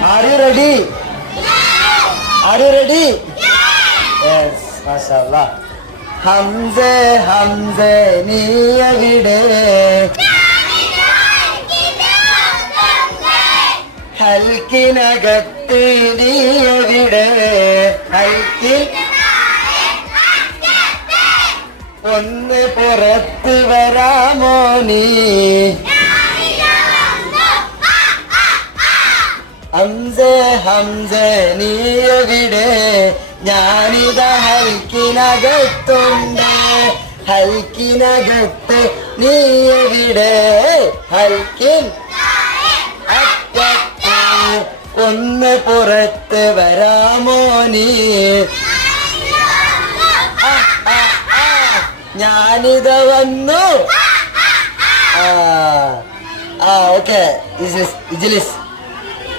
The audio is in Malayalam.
Are you ready? Are you ready? Yes, mashallah. Hamze, Hamze, നീ എവിടെ? ഹൽക്കിനകത്ത് നീ എവിടെ? ഹൽക്കിൽ ഒന്ന് പുറത്ത് വരാമോ നീ? ഹംസേ ഹംസേ നീ എവിടെ? ഞാനിതാ ഹൽക്കിനകത്തുണ്ട്. ഹൽക്കിനകത്ത് നീ എവിടെ? ഹൽക്കിൻ അറ്റത്ത് ഒന്ന് പുറത്ത് വരാമോ നീ? ഞാനിത് വന്നു. ഓക്കെ ഇജ്ലിസ്